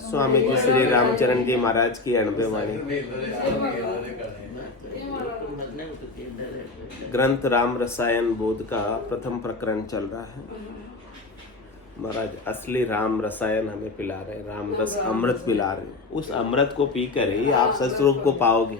स्वामी जी श्री रामचरण जी महाराज की 90 वाणी ग्रंथ राम रसायन बोध का प्रथम प्रकरण चल रहा है। महाराज असली राम रसायन हमें पिला रहे, राम रस अमृत पिला रहे। उस अमृत को पी कर ही आप ससुरूप को पाओगे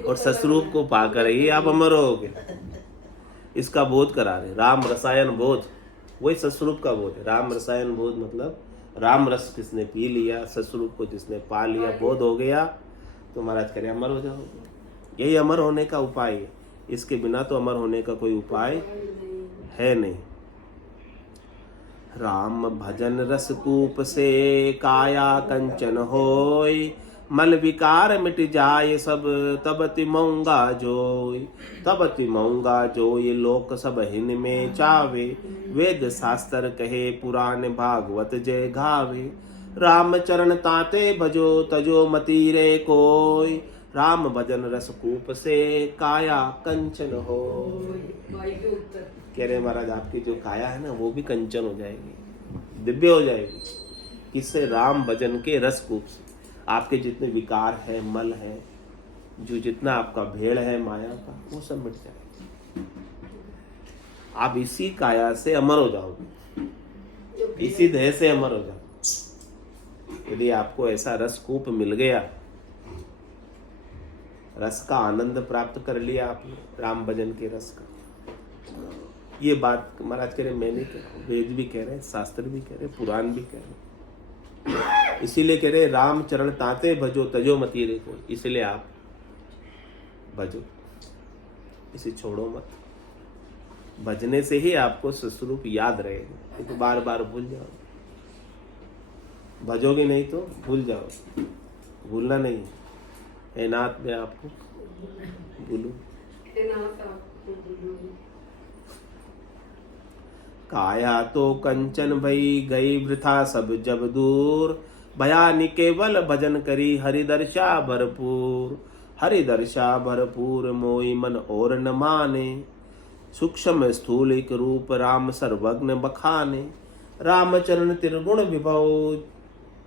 और ससुरूप को पाकर ही आप अमर होगे। इसका बोध करा रहे, राम रसायन बोध, वही ससुरूप का बोध है। राम रसायन बोध मतलब राम रस किसने पी लिया, ससुरूप को जिसने पा लिया, बोध हो गया तो महाराज कह रहे अमर हो जाओगे। यही अमर होने का उपाय है, इसके बिना तो अमर होने का कोई उपाय है नहीं। राम भजन रस कूप से काया कंचन होय, मल विकार मिट जाए सब तब तिमौंगा जोय। तब तिमौंगा जोय लोक सब हिन में चावे, वेद शास्त्र कहे पुराण भागवत जय गावे। राम चरण ताते भजो तजो मति रे कोय, राम भजन रस कूप से काया कंचन होय। कह रहे महाराज आपकी जो काया है ना वो भी कंचन हो जाएगी, दिव्य हो जाएगी। किससे? राम भजन के रस कूप से। आपके जितने विकार है, मल है, जो जितना आपका भेड़ है माया का, वो सब मिट जाएगा। आप इसी काया से अमर हो जाओगे, इसी देह से अमर हो जाओगे। यदि आपको ऐसा रस कूप मिल गया, रस का आनंद प्राप्त कर लिया आपने, राम भजन के रस का। ये बात महाराज कह रहे, मैं नहीं कह रहा, वेद भी कह रहे, शास्त्र भी कह रहे, पुराण भी कह रहे। इसीलिए कह रहे राम चरण ताते भजो तजो मति रे को। इसलिए आप भजो, इसे छोड़ो मत। भजने से ही आपको सस्वरूप याद रहेगा, तो बार बार भूल जाओ। भजोगे नहीं तो भूल जाओ, भूलना नहीं। ए नाथ में आपको भूलू। काया तो कंचन भई गई वृथा सब जब दूर, भयानि केवल भजन करी हरिदर्शा भरपूर। हरिदर्शा भरपूर मोई मन और न माने, सूक्ष्म स्थूलिक रूप राम सर्वज्ञ बखाने। राम चरण त्रिगुण विभव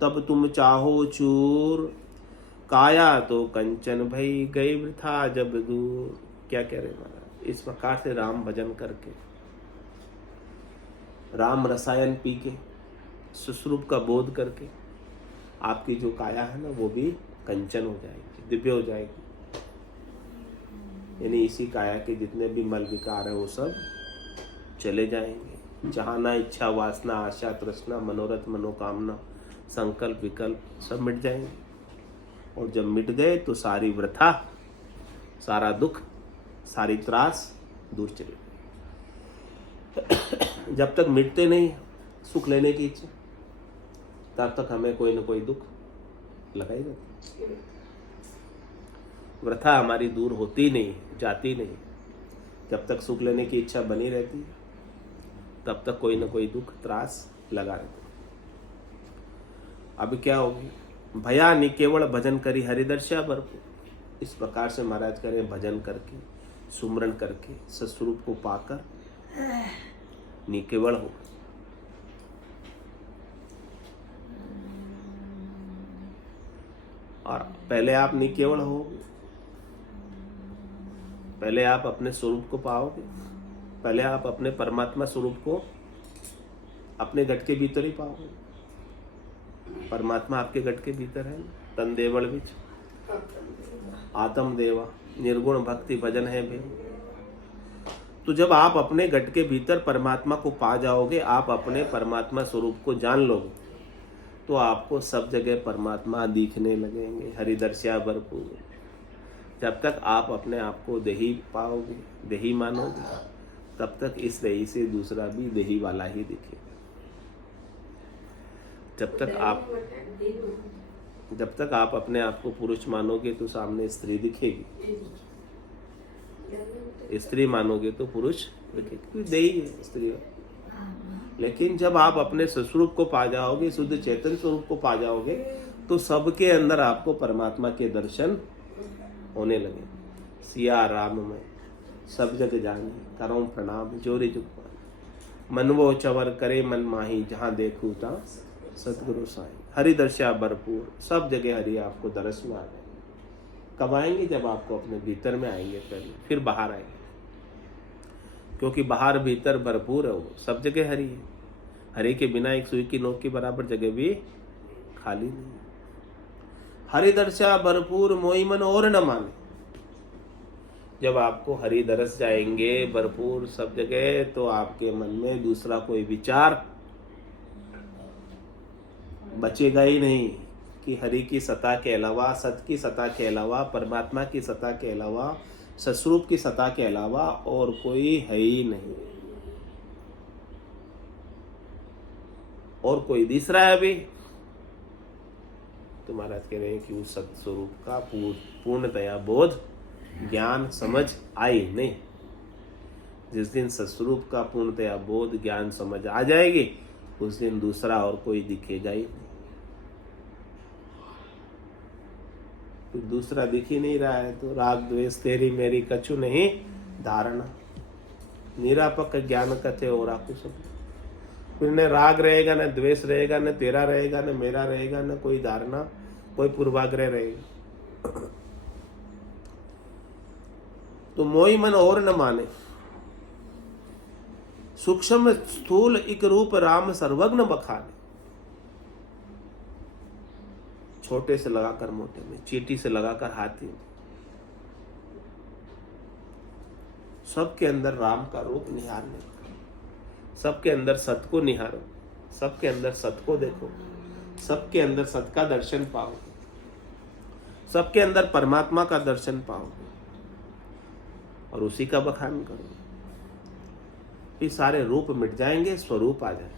तब तुम चाहो चूर, काया तो कंचन भई गई वृथा जब दूर। क्या कह रहे महाराज? इस प्रकार से राम भजन करके, राम रसायन पी के, सुस्वरूप का बोध करके, आपकी जो काया है ना वो भी कंचन हो जाएगी, दिव्य हो जाएगी। यानी इसी काया के जितने भी मल विकार है वो सब चले जाएंगे। चाहना, इच्छा, वासना, आशा, तृष्णा, मनोरथ, मनोकामना, संकल्प, विकल्प सब मिट जाएंगे। और जब मिट गए तो सारी वृथा, सारा दुख, सारी त्रास दूर चले। जब तक मिटते नहीं सुख लेने की इच्छा, तब तक हमें कोई न कोई दुख लगा ही रहता। वृथा हमारी दूर होती नहीं, जाती नहीं। जब तक सुख लेने की इच्छा बनी रहती तब तक कोई न कोई दुख, त्रास लगा रहता। अभी क्या होगी? भया नि केवल भजन करी हरिदर्शा भरपूर। इस प्रकार से महाराज करें भजन करके, सुमरन करके, सस्वरूप को पाकर निकेवल हो। और पहले आप निकेवल हो, पहले आप अपने स्वरूप को पाओगे, पहले आप अपने परमात्मा स्वरूप को अपने घट के भीतर ही पाओगे। परमात्मा आपके घट के भीतर है। तन देवल विच आत्म देवा, निर्गुण भक्ति भजन है भे। तो जब आप अपने घट के भीतर परमात्मा को पा जाओगे, आप अपने परमात्मा स्वरूप को जान लोगे, तो आपको सब जगह परमात्मा दिखने लगेंगे, हरिदर्शा भरपूर। जब तक आप अपने आप को देही पाओगे, देही मानोगे, तब तक इस देही से दूसरा भी देही वाला ही दिखेगा। जब तक आप अपने आप को पुरुष मानोगे तो सामने स्त्री दिखेगी, स्त्री मानोगे तो पुरुष दिखेगी, देही है स्त्री। लेकिन जब आप अपने स्वरूप को पा जाओगे, शुद्ध चेतन स्वरूप को पा जाओगे, तो सबके अंदर आपको परमात्मा के दर्शन होने लगे। सिया राम में सब जग जानी करो प्रणाम जोरी जुग मन वो चवर करे मन माही जहाँ देखूँ ता सतगुरु साईं। हरि दर्शा भरपूर, सब जगह हरि आपको दर्श में आ जाए। कब आएंगे? जब आपको अपने भीतर में आएंगे पहले, फिर बाहर आएंगे, क्योंकि बाहर भीतर भरपूर है वो, सब जगह हरि है। हरि के बिना एक सुई की नोक के बराबर जगह भी खाली नहीं। हरि दर्शा भरपूर मोई मन और न माने। जब आपको हरि दरस जाएंगे भरपूर सब जगह, तो आपके मन में दूसरा कोई विचार बचेगा ही नहीं कि हरि की सत्ता के अलावा, सत की सत्ता के अलावा, परमात्मा की सत्ता के अलावा, सस्वरूप की सत्ता के अलावा और कोई है ही नहीं, और कोई दिख रहा है अभी तो महाराज कह रहे हैं कि उस सत्स्वरूप का पूर्णतया बोध, ज्ञान, समझ आई नहीं। जिस दिन सत्स्वरूप का पूर्णतया बोध, ज्ञान, समझ आ जाएगी, उस दिन दूसरा और कोई दिखेगा ही नहीं। तो दूसरा दिख ही नहीं रहा है तो राग द्वेष तेरी मेरी कछु नहीं धारणा, निरापक ज्ञान कथे और आकु सब। फिर न राग रहेगा, न द्वेष रहेगा, न तेरा रहेगा, न मेरा रहेगा, न कोई धारणा, कोई पूर्वाग्रह रहेगा। तो मोई मन और न माने, सूक्ष्म स्थूल एक रूप राम सर्वज्ञ बखाने। छोटे से लगाकर मोटे में, चींटी से लगाकर हाथी में, सबके अंदर राम का रूप निहारने, सबके अंदर सत को निहारो, सबके अंदर सत को देखो, सबके अंदर सत का दर्शन पाओ, सबके अंदर परमात्मा का दर्शन पाओ और उसी का बखान करो। ये सारे रूप मिट जाएंगे, स्वरूप आ जाए।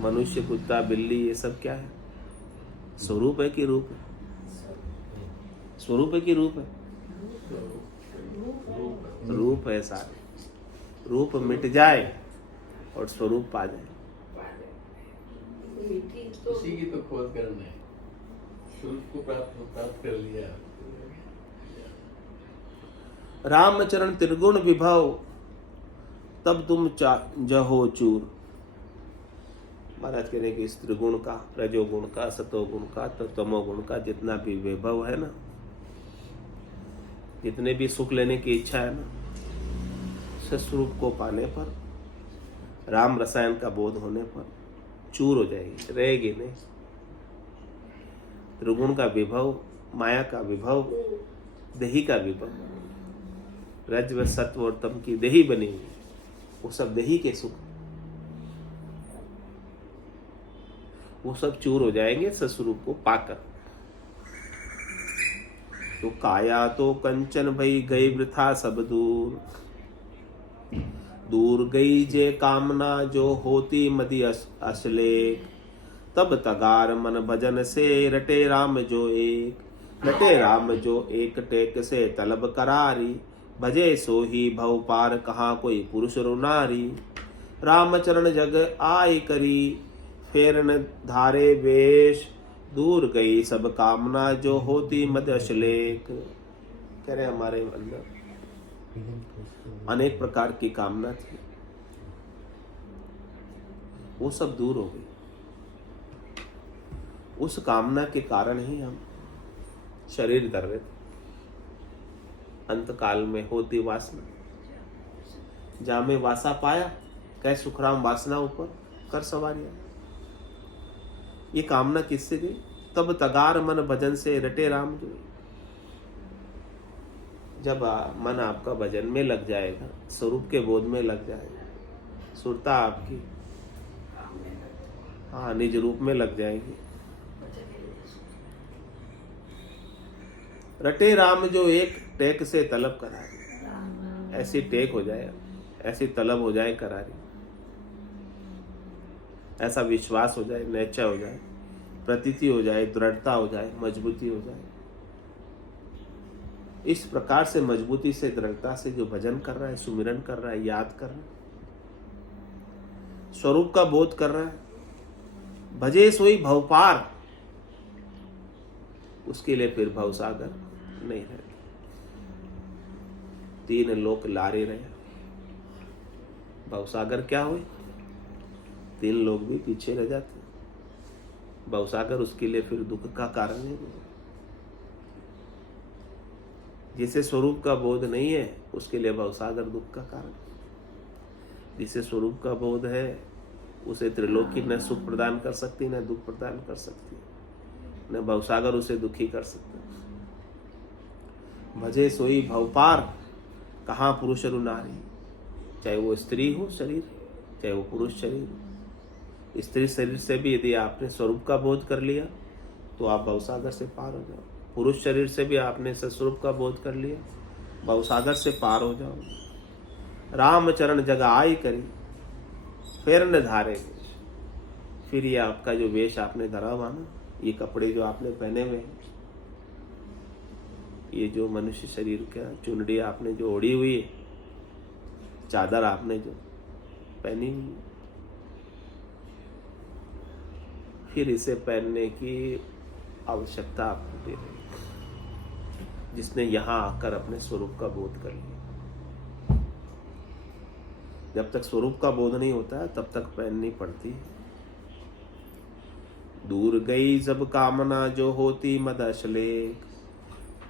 मनुष्य, कुत्ता, बिल्ली, ये सब क्या है? स्वरूप है कि रूप है? स्वरूप है कि रूप है? रूप है सारे। रूप मिट जाए और स्वरूप पा जाए। उसी की तो खोज करना है, स्वरूप को प्राप्त कर लिया। रामचरण त्रिगुण विभव तब तुम जहो चूर। महाराज कह रहे कि इस त्रिगुण का, रजोगुण का, सतोगुण का, तमोगुण का जितना भी वैभव है ना, जितने भी सुख लेने की इच्छा है ना, सस्वरूप को पाने पर, राम रसायन का बोध होने पर चूर हो जाएगी, रहेगी नहीं। त्रिगुण का विभव, माया का विभव, देही का विभव, रज व सत्व और तम की देही बनी हुई, वो सब देही के सुख, वो सब चूर हो जाएंगे सस्वरूप को पाकर। तो काया तो कंचन भई गई वृथा सब दूर, दूर गई जे कामना जो होती मदि अश्लेक। तब तगार मन भजन से रटे राम जो एक, रटे राम जो एक टेक से तलब करारी। भजे सो ही भव पार कहाँ कोई पुरुष रो नारी। रामचरण जग आय करी फेरन धारे वेश, दूर गई सब कामना जो होती मद अश्लेक। कह रहे हमारे अंदर अनेक प्रकार की कामना थी, वो सब दूर हो गई। उस कामना के कारण ही हम शरीर धर रहे थे। अंत काल में होती वासना, जामे वासा पाया, कह सुखराम वासना ऊपर कर सवारिया। ये कामना किससे गई? तब तगार मन भजन से रटे राम जो। जब मन आपका भजन में लग जाएगा, स्वरूप के बोध में लग जाएगा, सुरता आपकी निज रूप में लग जाएगी। रटे राम जो एक टेक से तलब करारी। ऐसी टेक हो जाए, ऐसी तलब हो जाए करारी, ऐसा विश्वास हो जाए, निश्चय हो जाए, प्रतीति हो जाए, दृढ़ता हो जाए, मजबूती हो जाए। इस प्रकार से मजबूती से, दृढ़ता से जो भजन कर रहा है, सुमिरन कर रहा है, याद कर रहा है, स्वरूप का बोध कर रहा है, भजे सोई भवपार, उसके लिए फिर भवसागर नहीं रहता। तीन लोक लारे रहे। भवसागर क्या हुए? तीन लोग भी पीछे रह जाते। भवसागर उसके लिए फिर दुख का कारण है। जिसे स्वरूप का बोध नहीं है उसके लिए भवसागर दुख का कारण। जिसे स्वरूप का बोध है उसे त्रिलोकी न सुख प्रदान कर सकती न दुख प्रदान कर सकती, न भवसागर उसे दुखी कर सकता। भजे सोई भवपार, कहाँ पुरुष रु नारी। चाहे वो स्त्री हो शरीर, चाहे वो पुरुष शरीर। स्त्री शरीर से भी यदि आपने स्वरूप का बोध कर लिया तो आप भवसागर से पार हो जाओ। पुरुष शरीर से भी आपने स्वरूप का बोध कर लिया, भवसागर से पार हो जाओ। रामचरण जग आई करी, फिर न धारे। फिर ये आपका जो वेश आपने धरा हुआ ना, ये कपड़े जो आपने पहने हुए हैं, ये जो मनुष्य शरीर का चुनड़ी आपने जो ओढ़ी हुई है, चादर आपने जो पहनी हुई है, फिर इसे पहनने की आवश्यकता आपको दे रही है, जिसने यहाँ आकर अपने स्वरूप का बोध कर लिया। जब तक स्वरूप का बोध नहीं होता है तब तक पहननी पड़ती है। दूर गई जब कामना जो होती मद अश्लेक,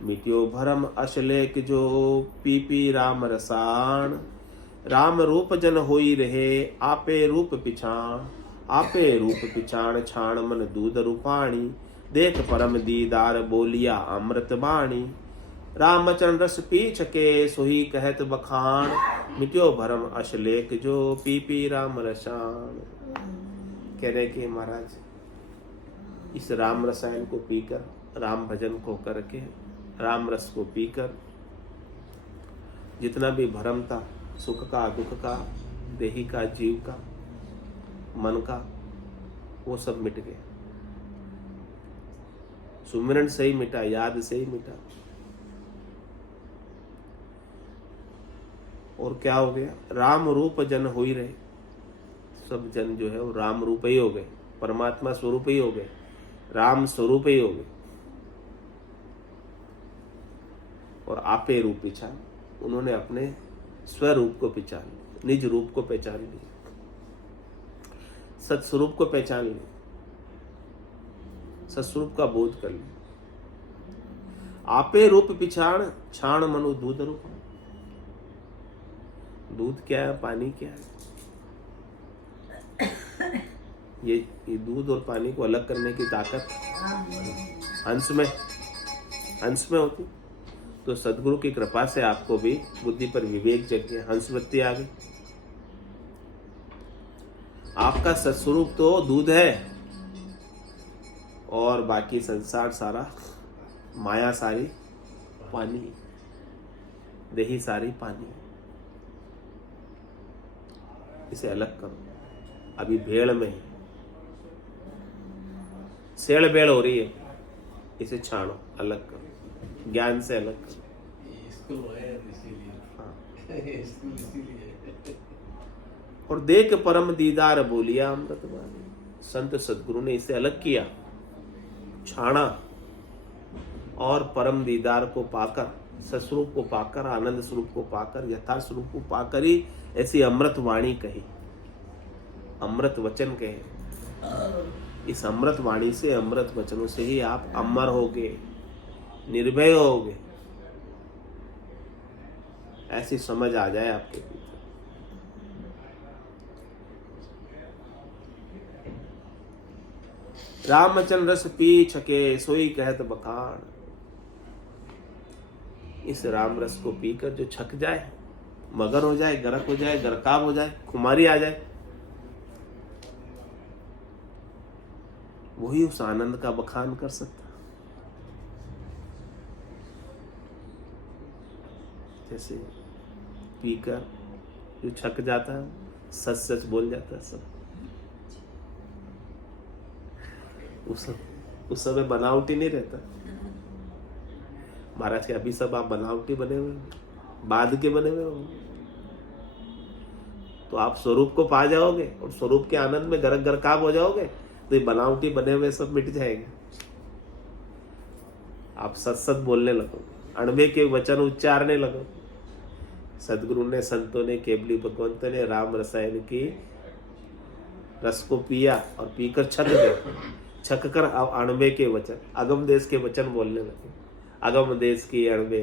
मिट्यो भरम अश्लेक जो पी पी राम रसाण। राम रूप जन होई रहे आपे रूप पिछाण। आपे रूप पिछाण छाण मन दूध रूपाणी। देख परम दीदार बोलिया अमृत बाणी। रामचरण रस पी छके सोही कहत बखान। मिट्यो भरम अश्लेक जो पी पी राम रसायन। कह रहे कि महाराज इस राम रसायन को पीकर, राम भजन को करके, राम रस को पीकर जितना भी भरम था, सुख का दुख का, देही का जीव का, मन का, वो सब मिट गया। सुमिरन से ही मिटा, याद से ही मिटा। और क्या हो गया? राम रूप जन हो ही रहे। सब जन जो है वो राम रूप ही हो गए, परमात्मा स्वरूप ही हो गए, राम स्वरूप ही हो गए। और आपे रूप पहचान, उन्होंने अपने स्वरूप को पहचान लिया, निज रूप को पहचान लिया, सत्स्वरूप को पहचान लिया, सत्स्वरूप का बोध कर लिया। आपे रूप पिछाण छाण मनु दूध रूप। दूध क्या है, पानी क्या है? ये दूध और पानी को अलग करने की ताकत हंस में होती। तो सदगुरु की कृपा से आपको भी बुद्धि पर विवेक जग गया, हंस वृत्ति आ गई। आपका सत्स्वरूप तो दूध है और बाकी संसार सारा, माया सारी पानी, देही सारी पानी। इसे अलग करो। अभी भेड़ में सेड़ बेड़ हो रही है, इसे छाड़ो, अलग करो, ज्ञान से अलग करो। और देख परम दीदार बोलिया अमृत वाणी। संत सदगुरु ने इसे अलग किया, छाना, और परम दीदार को पाकर, सस्वरूप को पाकर, आनंद स्वरूप को पाकर, यथा स्वरूप को पाकर ही ऐसी अमृत वाणी कही, अमृत वचन कहे। इस अमृत वाणी से, अमृत वचनों से ही आप अमर होगे, निर्भय होगे। ऐसी समझ आ जाए आपके भीतर। रामचंद्र रस पी छके सोई कहत बखान। इस राम रस को पीकर जो छक जाए, मगर हो जाए, गरक हो जाए, गरकाब हो जाए, खुमारी आ जाए, वही उस आनंद का बखान कर सकता। जैसे पीकर जो छक जाता है, सच सच बोल जाता है सब। उस समय बनावटी नहीं रहता। महाराज के अभी सब आप बनावटी बने हुए, बाद के बने हुए हो, तो आप स्वरूप को पा जाओगे और स्वरूप के आनंद में गरक गरकाब हो जाओगे, तो ये बनावटी बने हुए सब मिट जाएंगे। आप सत सत बोलने लगोगे, अणबे के वचन उच्चारने लगोगे, सदगुरु ने, संतों ने, केवली भगवंत ने राम रसायन की रस को पिया और पीकर छक गए। छक कर अणबे के वचन, अगम देश के वचन बोलने लगे। अगम देश की अणबे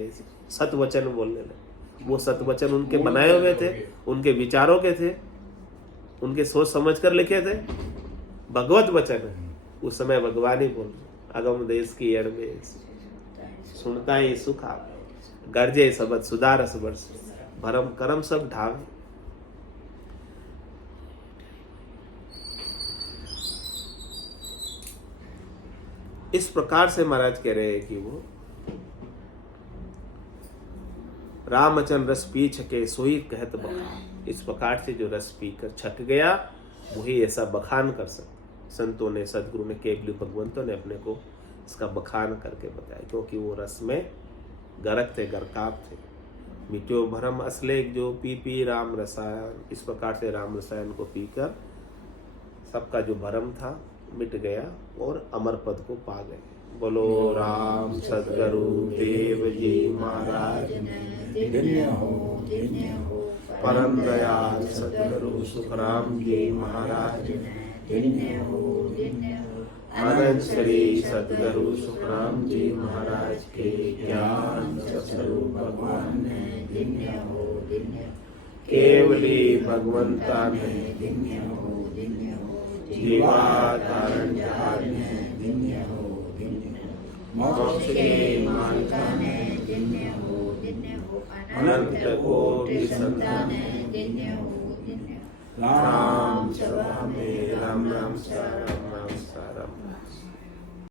सत वचन बोलने लगे। वो सत वचन उनके बनाए हुए थे, उनके विचारों के थे, उनके सोच समझ कर लिखे थे। भगवत वचन है, उस समय भगवान ही बोल रहे। अगम देश की अणबे सुनता ही सुख आवे, गर्जे सबद सुधारस वर्ष, भरम करम सब ढावे। इस प्रकार से महाराज कह रहे हैं कि वो रामचन रस पी छके सोई कहत बखान। इस प्रकार से जो रस पीकर छक गया वही ऐसा बखान कर सकते। संतों ने, सदगुरु ने, केवली भगवंतों ने अपने को इसका बखान करके बताया, क्योंकि वो रस में गरक थे, गरकाब थे। मिट्यो भरम असले जो पी पी राम रसायन। इस प्रकार से राम रसायन को पीकर सबका जो भरम था मिट गया और अमर पद को पा गए। बोलो राम सदगुरु देव जी महाराज धन्य हो परम दयाल सदगुरु सुखराम जी महाराज धन्य हो अनंत श्री सदगुरु सुखराम जी महाराज के ज्ञान स्वरूप भगवान ने धन्य हो केवली भगवंता ने धन्य हो जीवाधारण जहाज ने धन्य हो मोक्ष के मार्ग ने धन्य हो अनंत कोटि संतान धन्य हो राम सभा में राम राम सा राम राम सा राम।